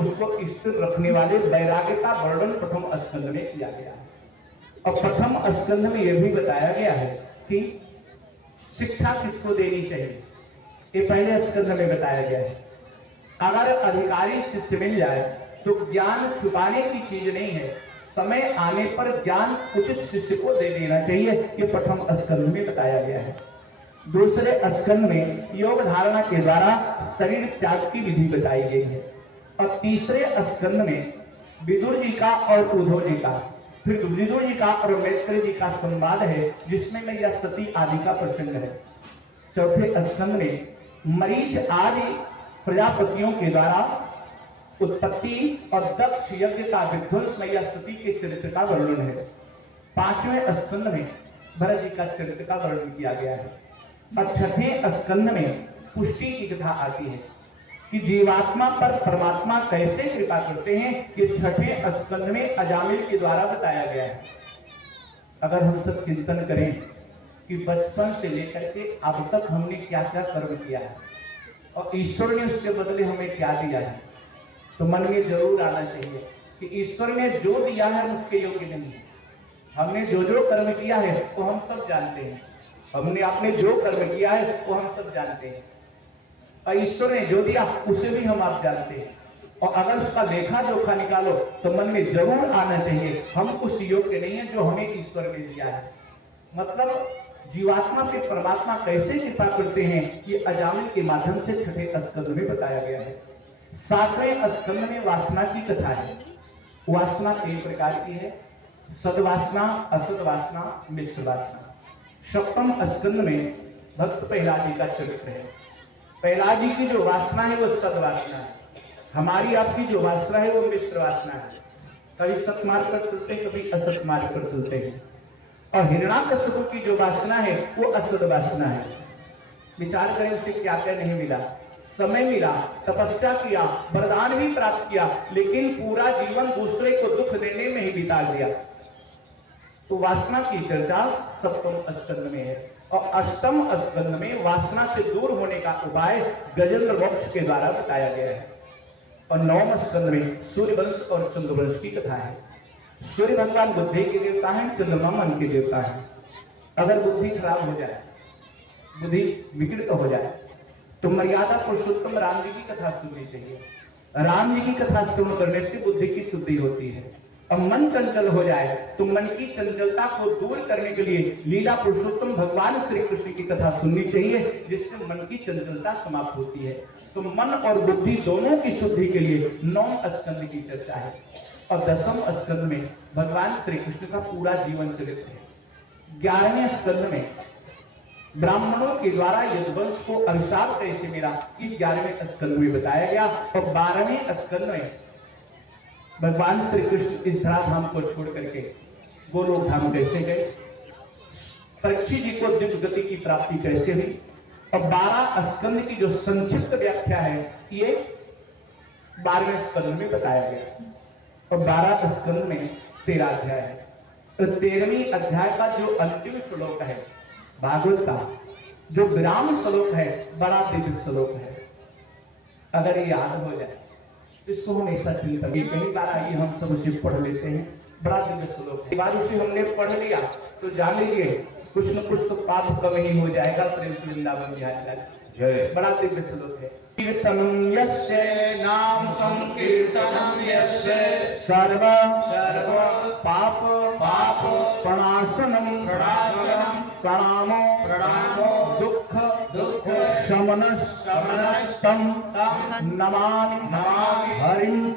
उसको स्थिर रखने वाले वैराग्य का वर्णन प्रथम स्कंद में किया गया है। और प्रथम स्कंद में यह भी बताया गया है कि शिक्षा किसको देनी चाहिए, ये पहले स्कंद में बताया गया है। अगर अधिकारी शिष्य मिल जाए तो ज्ञान छुपाने की चीज नहीं है, समय आने पर ज्ञान उचित शिष्य को दे देना चाहिए, ये प्रथम स्कंद में बताया गया है। दूसरे स्कंद में योग धारणा के द्वारा शरीर त्याग की विधि बताई गई है। और तीसरे स्कंद में विदुर जी का और उद्धव जी का, फिर विदुर जी का और मैत्री जी का संवाद है, जिसमें मैया सती आदि का प्रसंग है। चौथे स्कंद में मरीच आदि प्रजापतियों के द्वारा उत्पत्ति और दक्ष यज्ञ का विध्वंस मैया सती के चरित्र का वर्णन है। पांचवें स्कंद में भरत जी का चरित्र का वर्णन किया गया है। और छठे स्कंद में पुष्टि की कथा आती है कि जीवात्मा पर परमात्मा कैसे कृपा करते हैं, ये छठे स्कंद में अजामिल के द्वारा बताया गया है। अगर हम सब चिंतन करें कि बचपन से लेकर के अब तक हमने क्या क्या कर्म किया है और ईश्वर ने उसके बदले हमें क्या दिया है, तो मन में जरूर आना चाहिए कि ईश्वर ने जो दिया है हम उसके योग्य नहीं है। हमने जो जो कर्म किया है वो हम सब जानते हैं, हमने आपने जो कर्म किया है वो हम सब जानते हैं, और ईश्वर ने जो दिया उसे भी हम आप जानते हैं। और अगर उसका लेखा जोखा निकालो तो मन में जरूर आना चाहिए हम उस योग्य नहीं है जो हमें ईश्वर ने दिया है। मतलब जीवात्मा पे परमात्मा कैसे कृपा करते हैं, ये अजामिल के माध्यम से छठे स्कंद में बताया गया है। सातवें स्कंद में वासना की कथा है। वासना 3 प्रकार की है, सद्वासना, असद्वासना, मिश्र वासना। सप्तम स्कंद में भक्त प्रहलाद जी का चरित्र है। प्रहलाद जी की जो वासना है वो सद्वासना है, हमारी आपकी जो वासना है वो मिश्र वासना है। कभी सत मार्ग पर चलते हैं, कभी असत मार्ग पर चलते हैं। और हिरण्याकश्यप की जो वासना है वो असद वासना है। विचार करें उसे क्या क्या नहीं मिला, समय मिला, तपस्या किया, वरदान भी प्राप्त किया, लेकिन पूरा जीवन दूसरे को दुख देने में ही बिता दिया। तो वासना की चर्चा सप्तम स्कंद में है। और अष्टम स्कंद में वासना से दूर होने का उपाय गजेंद्र मोक्ष के द्वारा बताया गया है। और नवम स्कंद में सूर्यवंश और चंद्रवंश की कथा है। सूर्य भगवान बुद्धि के देवता है, चंद्रमा मन के देवता है। अगर बुद्धि खराब हो जाए, बुद्धि विकृत हो जाए, तो मर्यादा पुरुषोत्तम राम जी की कथा सुननी चाहिए। राम जी की कथा श्रवण करने से बुद्धि की शुद्धि होती है। और मन चंचल हो जाए तो मन की चंचलता को दूर करने के लिए लीला पुरुषोत्तम भगवान श्री कृष्ण की कथा सुननी चाहिए, जिससे मन की चंचलता समाप्त होती है। तो मन और बुद्धि दोनों की शुद्धि के लिए 9 स्कंद की चर्चा है। और 10वें स्कंद में भगवान श्री कृष्ण का पूरा जीवन चरित्र है। 11वें स्कंद में ब्राह्मणों के द्वारा यदुवंश को अभिशाप कैसे मिला, इस 11वें स्कंद में बताया गया। और 12वें स्कंद में भगवान श्री कृष्ण इस धराधाम को छोड़ करके गोलोक धाम कैसे गए, परीक्षित जी को दिव्य गति की प्राप्ति कैसे हुई। और 12 स्कंद की जो संक्षिप्त व्याख्या है ये 12वें स्कंद में बताया गया। और 12 स्कंद में 13 अध्याय है। तो 13वीं अध्याय का जो अंतिम श्लोक है भागवत का, जो विराम श्लोक है, बड़ा दिव्य श्लोक है। अगर ये याद हो जाए इसको हमेशा चिंतन, कई बार आइए हम सब उसे पढ़ लेते हैं, बड़ा दिव्य श्लोक है। बार उसे हमने पढ़ लिया तो जान लीजिए कुछ न कुछ तो पाप कम ही हो जाएगा। प्रेम से वृंदावन जय, बड़ा दिव्य श्लोक है। कीर्तनम यस्य नाम संकीर्तनम यस्य सर्व सर्व पाप पाप प्रणाशनम प्रणाशनम प्रणामो प्रणामो दुख दुख शमनस्तम नमामि हरिम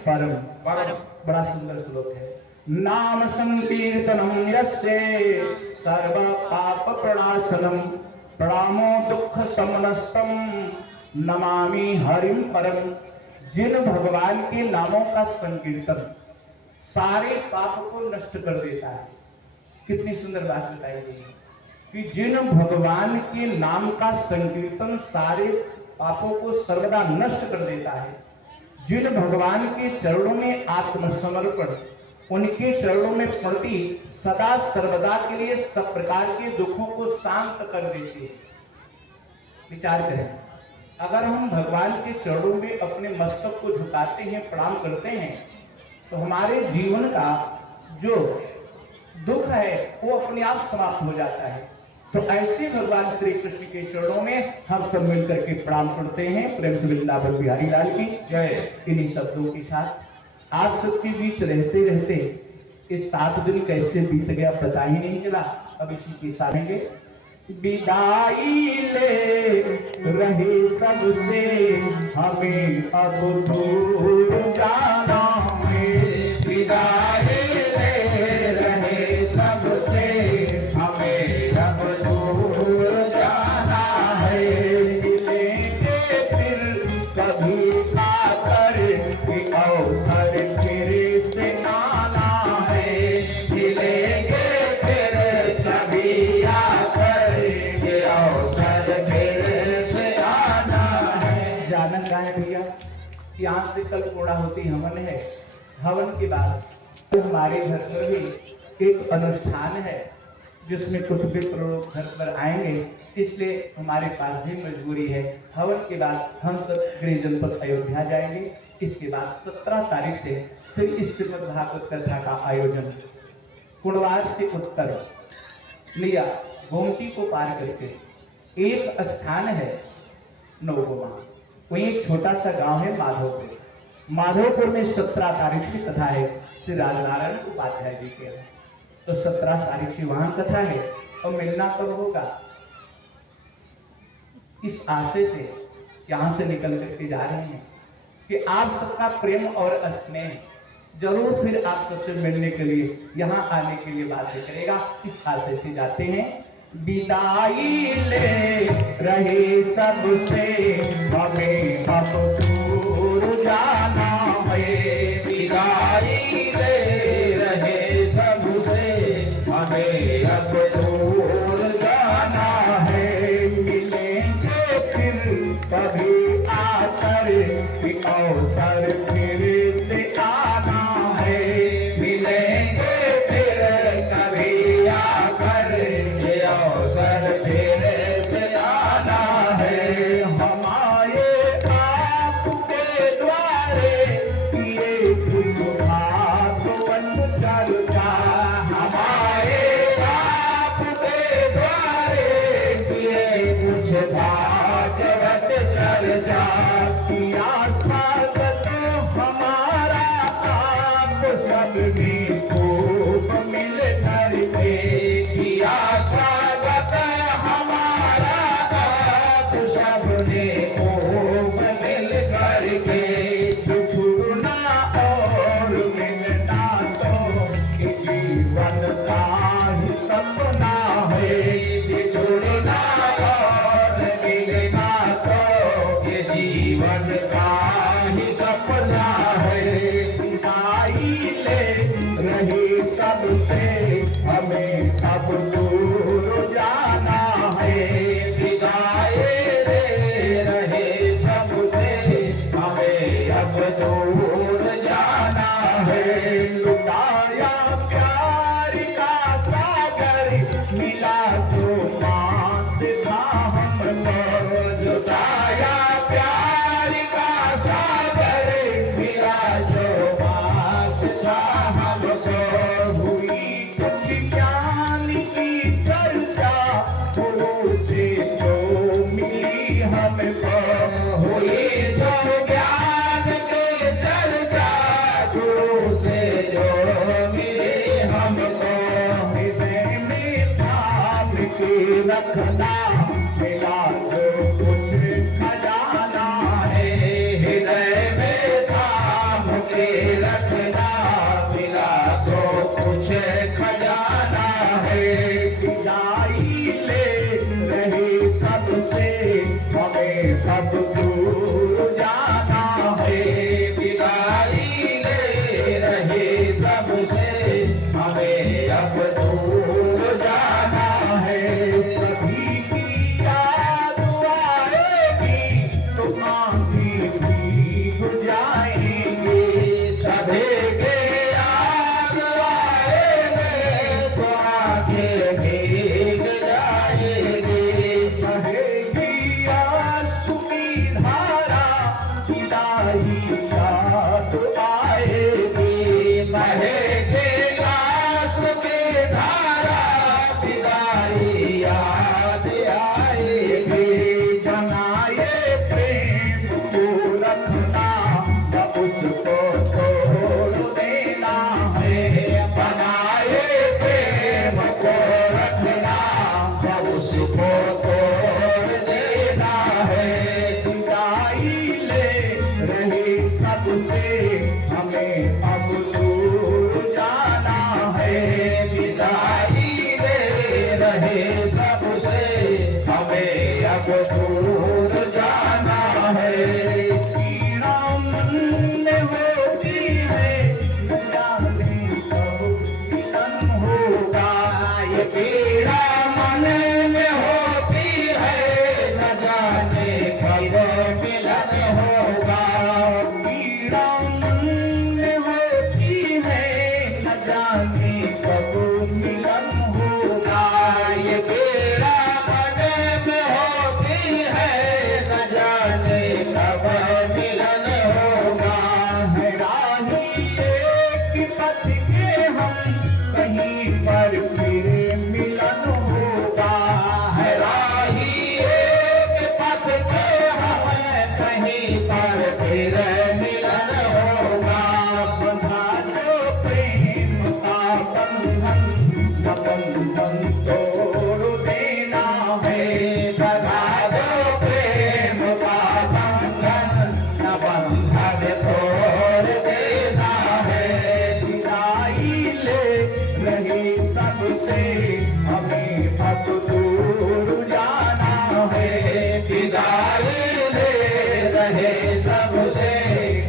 परम। बड़ा सुंदर श्लोक है। नाम संकीर्तनम यस्य सर्व पाप प्रणाशनम प्रणामो दुख शमनस्तम नमामि हरिम परम। जिन भगवान के नामों का संकीर्तन सारे पाप को नष्ट कर देता है। कितनी सुंदर बात बताई गई है कि जिन भगवान के नाम का संकीर्तन सारे पापों को सर्वदा नष्ट कर देता है। जिन भगवान के चरणों में आत्मसमर्पण, उनके चरणों में प्रति सदा सर्वदा के लिए सब प्रकार के दुखों को शांत कर देती है। विचार करें, अगर हम भगवान के चरणों में अपने मस्तक को झुकाते हैं, प्रणाम करते हैं, तो हमारे जीवन का जो दुख है वो अपने आप समाप्त हो जाता है। तो ऐसे भगवान श्री कृष्ण के चरणों में हम सब मिलकर के प्रणाम करते हैं। प्रेम से वृंदावन बिहारी लाल की जय। इन्हीं शब्दों के साथ आप सबके बीच रहते रहते इस 7 दिन कैसे बीत गया पता ही नहीं चला। अब इसी के साथ रहेंगे। विदाई ले रहे सबसे हमें अब दूर जाना है। विदाई ले रहे सबसे हमें अब दूर जाना है। मिलेंगे फिर कभी आकर कि अवसर फिर से आना है। मिलेंगे फिर कभी आकर कि अवसर फिर से आना है। जानन का है भैया, यहाँ से कल पूर्णाहुति हवन है। हवन के बाद तो हमारे घर पर भी एक अनुष्ठान है जिसमें कुछ विप्र लोग घर पर आएंगे, इसलिए हमारे पास भी मजबूरी है। हवन के बाद हम सब गृह जनपद अयोध्या जाएंगे। इसके बाद 17 तारीख से फिर इस श्रीमद् भागवत कथा का आयोजन कुड़वार से उत्तर लिया गोमती को पार करके एक स्थान है नौगोमा, वहीं एक छोटा सा गांव है माधोपुर। माधोपुर में 17 तारीख से कथा है श्री राजनारायण उपाध्याय जी के। तो 17 तारीख से वहां कथा है। और मिलना कब होगा, इस आशय से यहां से निकल करके जा रहे हैं कि आप सबका प्रेम और स्नेह जरूर फिर आप सबसे मिलने के लिए, यहाँ आने के लिए बातें करेगा। इस आशय से जाते हैं। विदाई ले रहे सबसे हमें अब दूर जाना है। विदाई ले रहे सबसे हमें अब दूर जाना है। मिलेंगे फिर कभी आकर कि अवसर फिर से आना है। मिलेंगे फिर कभी आकर कि अवसर फिर से आना है। हमारे आपके द्वारे ये कुछ भागवत चर्चा, हमारे आपके द्वारे ये कुछ भागवत चर्चा किया स्वागत हम याद आएगी, बहेगी आंसू की धारा, विदाई याद आएगी। जनाए प्रेम को रखना या उसको तोड़ देना है, बनाए प्रेम को रखना, जब उसको तोड़ देना है। विदाई ले रहे सबसे हमें अब दूर जाना है, विदाई दे रहे सबसे, हमें अब दूर जाना है। पीड़ा मन में होती है, न जाने कब मिलन होगा। ये पीड़ा मन में होती है, न जाने कब मिलन होगा। पीड़ा मन में होती है, न जाने कब मिलन होगा। ये पीड़ा मन में होती है, न जाने कब मिलन होगा। है राही एक पथ के हम, कहीं पर फिर मिलन होगा। है राही एक पथ के हमें, कहीं पर फिर मिलन होगा। बंधा दो प्रेम का बंधन, न बंधन तोड़ देना है। बधा दो प्रेम का बंधन, न बंधन तोड़ देना है। विदाई ले रहे सबसे हमें अब दूर जाना है। विदाई ले रहे सबसे,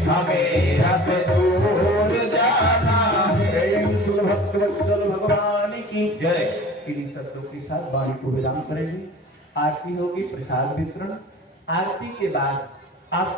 हमें अब दूर जाना है। प्रेम सुर भक्तवत्सल भगवान की जय। इन्हीं शब्दों के साथ वाणी को विराम करेंगे। आरती होगी, प्रसाद वितरण। आरती के बाद आप सब